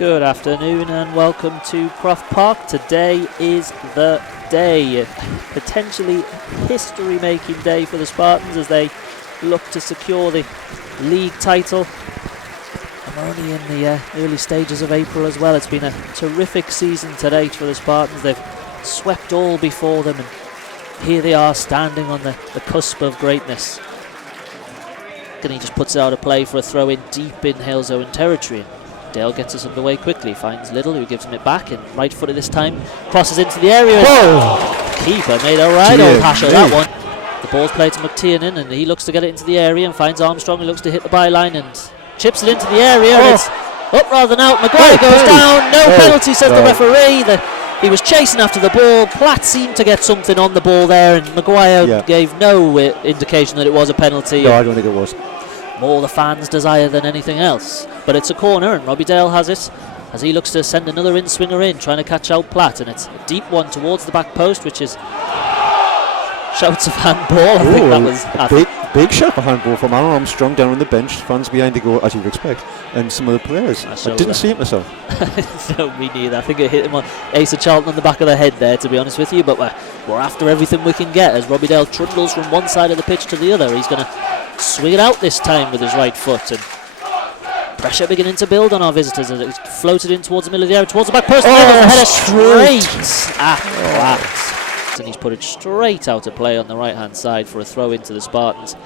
Good afternoon and welcome to Croft Park. Today is the day, potentially history-making day for the Spartans as they look to secure the league title. And we're only in the early stages of April as well. It's been a terrific season to date for the Spartans. They've swept all before them and here they are standing on the cusp of greatness. And he just puts it out of play for a throw in deep in Halesowen territory. Dale gets us underway quickly, finds Little who gives him it back and right footed this time, crosses into the area. Whoa. Keeper made a right old hash of that one. The ball's played to McTiernan and he looks to get it into the area and finds Armstrong who looks to hit the byline and chips it into the area and it's up rather than out. Maguire goes down, no penalty says the referee. He was chasing after the ball. Platt seemed to get something on the ball there and Maguire gave no indication that it was a penalty. No, I don't think it was. More the fans' desire than anything else. But it's a corner and Robbie Dale has it as he looks to send another in-swinger in, trying to catch out Platt, and it's a deep one towards the back post, which is shouts of handball. I think that was big shot for handball from Alan Armstrong down on the bench, fans behind the goal as you would expect, and some other players. I didn't see it myself. No, me neither. I think it hit him on Asa Charlton on the back of the head there, to be honest with you, but we're after everything we can get as Robbie Dale trundles from one side of the pitch to the other. He's going to swing it out this time with his right foot, and pressure beginning to build on our visitors as it's floated in towards the middle of the area, towards the back post, and the header straight at Platt. And he's put it straight out of play on the right hand side for a throw into the Spartans,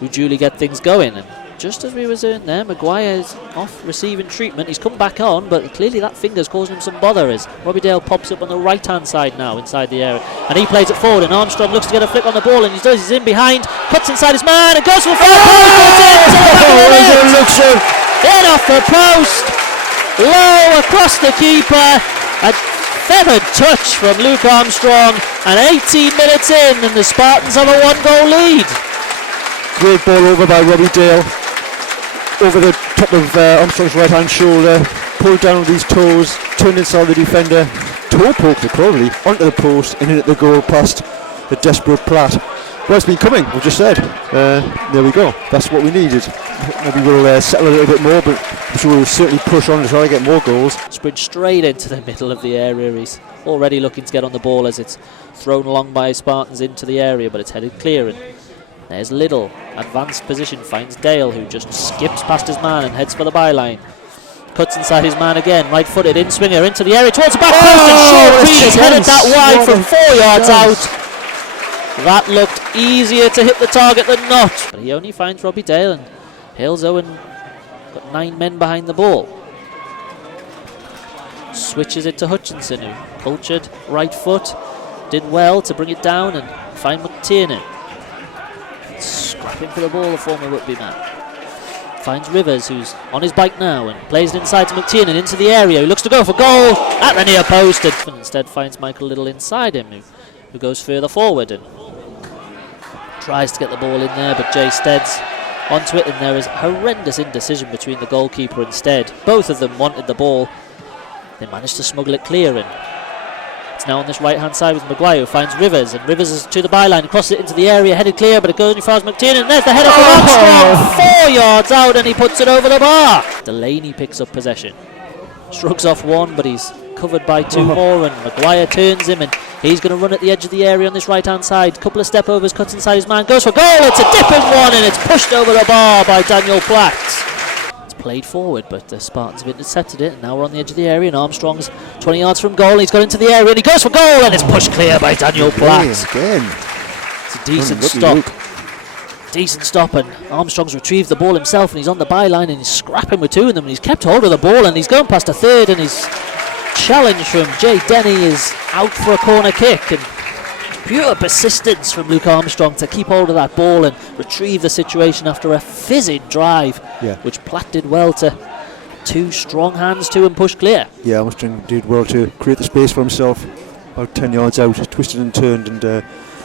who duly get things going. And just as we was in there, Maguire is off receiving treatment. He's come back on, but clearly that finger's causing him some bother as Robbie Dale pops up on the right hand side now inside the area, and he plays it forward and Armstrong looks to get a flick on the ball and he's in behind, cuts inside his man and goes for a in off the post, low across the keeper, a feathered touch from Luke Armstrong, and 18 minutes in and the Spartans have a 1-goal lead. Great ball over by Robbie Dale, over the top of Armstrong's right hand shoulder, pulled down with his toes, turned inside the defender, toe poked it probably, onto the post and in at the goal past the desperate Platt. Well, it's been coming, we've just said. There we go, that's what we needed. Maybe we'll settle a little bit more, but I'm sure we'll certainly push on to try to get more goals. Sprint straight into the middle of the area. He's already looking to get on the ball as it's thrown along by Spartans into the area, but it's headed clear. And there's Little, advanced position, finds Dale, who just skips past his man and heads for the byline. Cuts inside his man again, right-footed, in-swinger into the area, towards the back post, and Sean Reed has headed that wide from 4 yards out. That looked easier to hit the target than not. But he only finds Robbie Dale, and Halesowen got 9 men behind the ball. Switches it to Hutchinson, who cultured right foot, did well to bring it down and find McTiernan. Scrapping for the ball, the former Whitby man. Finds Rivers, who's on his bike now, and plays it inside to McTiernan into the area, who looks to go for goal at the near post, and instead finds Michael Little inside him, who goes further forward and tries to get the ball in there, but Jay Stead's onto it, and there is horrendous indecision between the goalkeeper and Stead. Both of them wanted the ball. They managed to smuggle it clear, and it's now on this right hand side with Maguire, who finds Rivers, and Rivers is to the byline and crosses it into the area, headed clear, but it goes as far as McTiernan, and there's the header from Armstrong, 4 yards out, and he puts it over the bar. Delaney picks up possession, shrugs off one, but he's covered by 2 more, and Maguire turns him, and he's going to run at the edge of the area on this right hand side. Couple of step overs, cuts inside his man, goes for goal. It's a dipping one, and it's pushed over the bar by Daniel Platt. It's played forward, but the Spartans have intercepted it, and now we're on the edge of the area, and Armstrong's 20 yards from goal. He's got into the area and he goes for goal, and it's pushed clear by Daniel Platt. It's a decent stop. Decent stop, and Armstrong's retrieved the ball himself, and he's on the byline and he's scrapping with 2 of them, and he's kept hold of the ball, and he's going past a third, and his challenge from Jay Denny is out for a corner kick, and pure persistence from Luke Armstrong to keep hold of that ball and retrieve the situation after a fizzing drive, which Platt did well to 2 strong hands to and push clear. Yeah, Armstrong did well to create the space for himself, about 10 yards out, twisted and turned, and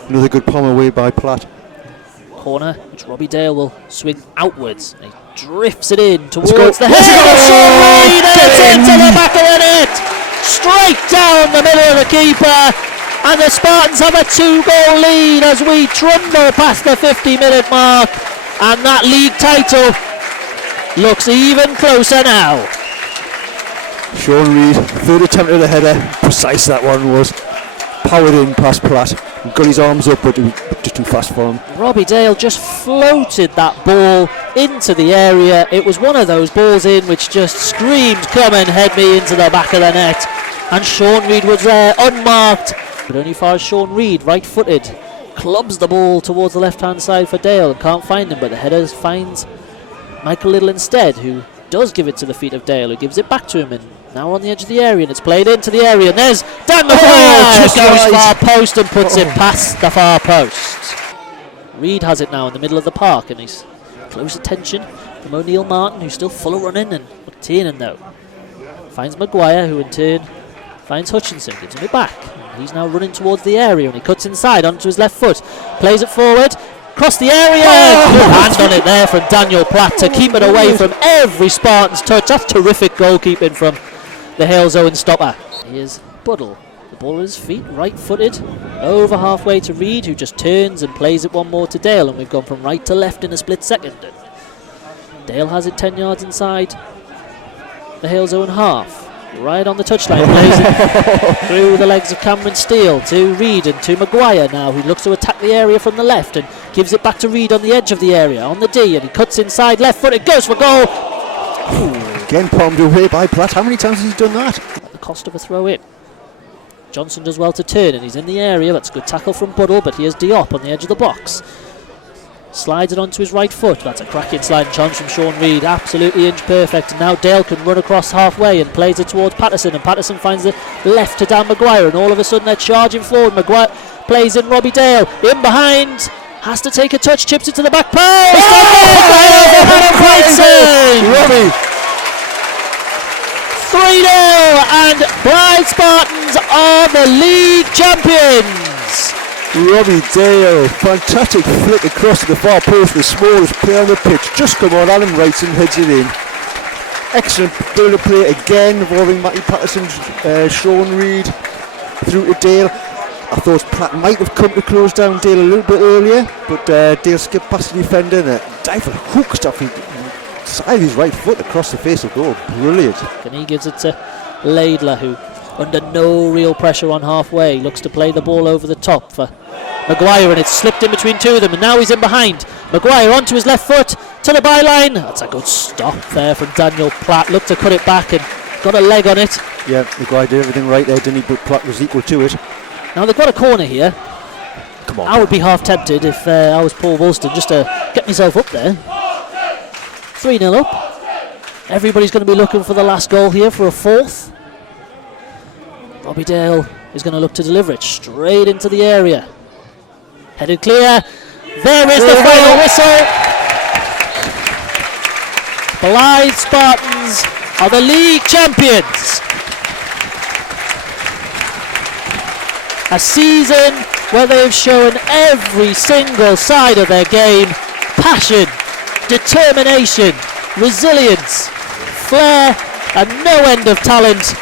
another good palm away by Platt. Corner, which Robbie Dale will swing outwards, and he drifts it in towards the head of Sean Reed, and it's into the back of the net, straight down the middle of the keeper, and the Spartans have a 2-goal lead as we trundle past the 50-minute mark, and that league title looks even closer now. Sean Reid, third attempt at the header, precise that one was. Powered in past Platt, got his arms up, but just too fast for him. Robbie Dale just floated that ball into the area. It was one of those balls in which just screamed, come and head me into the back of the net. And Sean Reid was there, unmarked. But only far as Sean Reid, right-footed, clubs the ball towards the left-hand side for Dale and can't find him, but the header finds Michael Little instead, who does give it to the feet of Dale, who gives it back to him, and now on the edge of the area, and it's played into the area, and there's Dan McGuire, just goes right. far post and puts it past the far post. Reid has it now in the middle of the park, and he's close attention from O'Neill Martin, who's still full of running, and McTiernan though finds Maguire, who in turn finds Hutchinson, gives him it back. And he's now running towards the area, and he cuts inside onto his left foot, plays it forward, across the area. Good hand on it there from Daniel Platt to keep it away from every Spartans touch. That's terrific goalkeeping from the Halesowen stopper. Here's Buddle, the ball at his feet, right-footed, over halfway to Reid, who just turns and plays it one more to Dale, and we've gone from right to left in a split second. And Dale has it 10 yards inside the Halesowen half. Right on the touchline, plays it through the legs of Cameron Steele to Reid and to Maguire now, who looks to attack the area from the left and gives it back to Reid on the edge of the area, on the D, and he cuts inside, left foot, it goes for goal. Again palmed away by Platt. How many times has he done that? At the cost of a throw in. Johnson does well to turn, and he's in the area. That's a good tackle from Buddle, but here's Diop on the edge of the box. Slides it onto his right foot. That's a cracking sliding chance from Sean Reid. Absolutely inch perfect. And now Dale can run across halfway and plays it towards Patterson. And Patterson finds the left to Dan Maguire. And all of a sudden they're charging forward. Maguire plays in Robbie Dale. In behind. Has to take a touch. Chips it to the back post. Great save. Robbie. 3-0. And Blyth Spartans are the league champions. Robbie Dale, fantastic flick across to the far post, the smallest player on the pitch. Just come on, Alan Wrighton heads it in. Excellent build-up play again, involving Matty Patterson, Sean Reid through to Dale. I thought Platt might have come to close down Dale a little bit earlier, but Dale skipped past the defender and a dive and hook stuff. He side his right foot across the face of goal. Brilliant. And he gives it to Laidler, who under no real pressure on halfway looks to play the ball over the top for Maguire, and it's slipped in between two of them, and now he's in behind. Maguire onto his left foot to the byline. That's a good stop there from Daniel Platt. Looked to cut it back and got a leg on it. Yeah, Maguire did everything right there, didn't he? But Platt was equal to it. Now they've got a corner here. Come on. I would be half tempted if I was Paul Woolston just to get myself up there. 3-0 up. Everybody's going to be looking for the last goal here for a fourth. Robbie Dale is going to look to deliver it straight into the area. Headed clear. There is the final whistle. Blyth Spartans are the league champions. A season where they have shown every single side of their game. Passion, determination, resilience, flair, and no end of talent.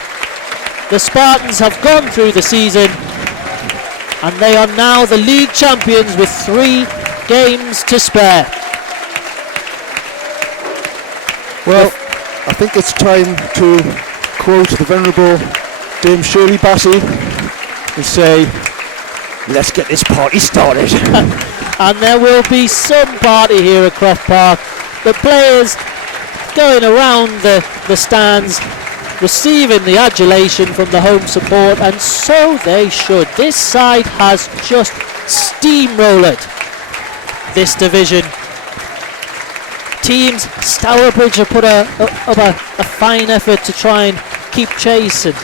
The Spartans have gone through the season, and they are now the league champions with 3 games to spare. Well, I think it's time to quote the venerable Dame Shirley Bassey and say, let's get this party started. And there will be some party here at Croft Park. The players going around the stands, receiving the adulation from the home support, and so they should. This side has just steamrolled this division. Teams, Stourbridge have put up a fine effort to try and keep chase, and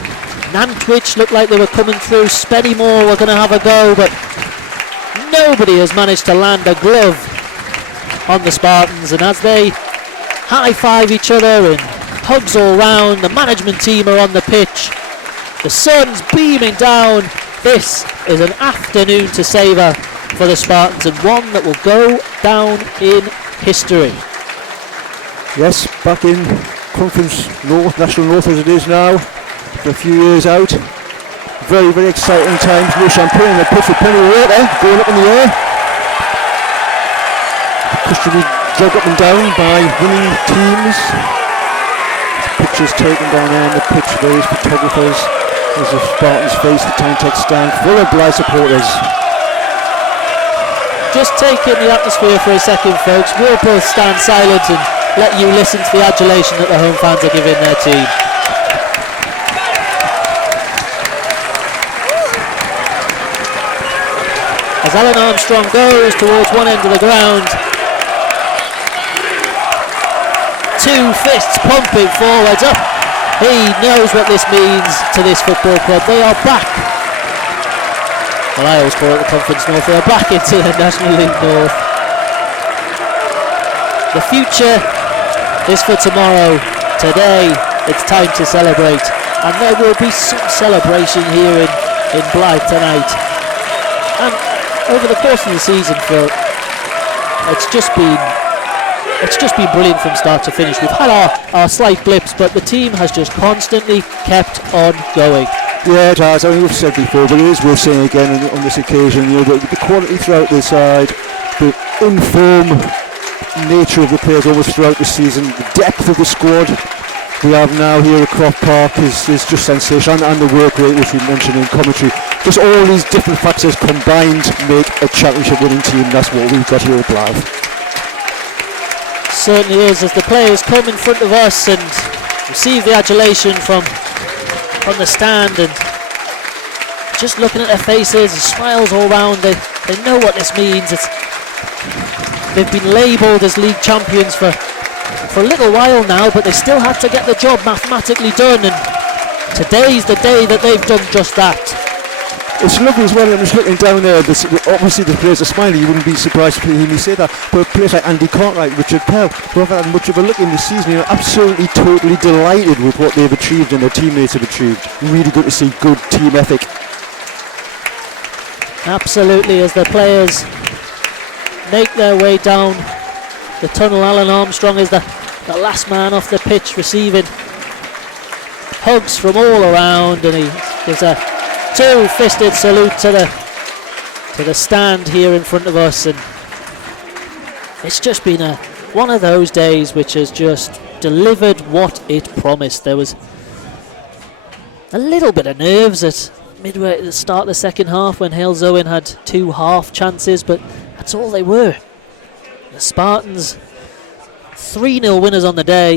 Nantwich looked like they were coming through. Spennymoor were going to have a go, but nobody has managed to land a glove on the Spartans, and as they high-five each other and hugs all round, the management team are on the pitch, the sun's beaming down. This is an afternoon to savour for the Spartans, and one that will go down in history. Yes, back in Conference North, National North as it is now, for a few years out. Very, very exciting times. No champagne in the pitch with plenty of water going up in the air. Customary jog up and down by winning teams. The pitch pictures taken down there in the pitch, various photographers. There's the Spartans face the Tyne-Tech stand full of Blyth supporters. Just take in the atmosphere for a second, folks. We'll both stand silent and let you listen to the adulation that the home fans are giving their team. As Alan Armstrong goes towards one end of the ground, two fists pumping forwards up. He knows what this means to this football club. They are back. Well, I always call it the Conference North. They are back into the National League North. The future is for tomorrow. Today, it's time to celebrate. And there will be some celebration here in Blyth tonight. And over the course of the season, Phil, it's just been brilliant from start to finish. We've had our slight blips, but the team has just constantly kept on going. Yeah, it has. I mean, we've said before, but it is worth saying again on this occasion. You know, the quality throughout the side, the inform nature of the players almost throughout the season, the depth of the squad we have now here at Croft Park is just sensational, and the work rate, which we mentioned in commentary. Just all these different factors combined make a championship winning team. That's what we've got here at Blyth. Certainly is, as the players come in front of us and receive the adulation from the stand, and just looking at their faces, the smiles all round, they know what this means. They've been labelled as league champions for a little while now, but they still have to get the job mathematically done, and today's the day that they've done just that. It's lovely as well. I'm just looking down there. Obviously the players are smiling. You wouldn't be surprised to hear me say that. But players like Andy Cartwright, Richard Pell, who haven't had much of a look in the season, you know, absolutely, totally delighted with what they've achieved and their teammates have achieved. Really good to see good team ethic. Absolutely, as the players make their way down the tunnel, Alan Armstrong is the last man off the pitch, receiving hugs from all around, and he gives a two-fisted salute to the stand here in front of us. And it's just been one of those days which has just delivered what it promised. There was a little bit of nerves at midway at the start of the second half when Halesowen had two half chances, but that's all they were. The Spartans 3-0 winners on the day.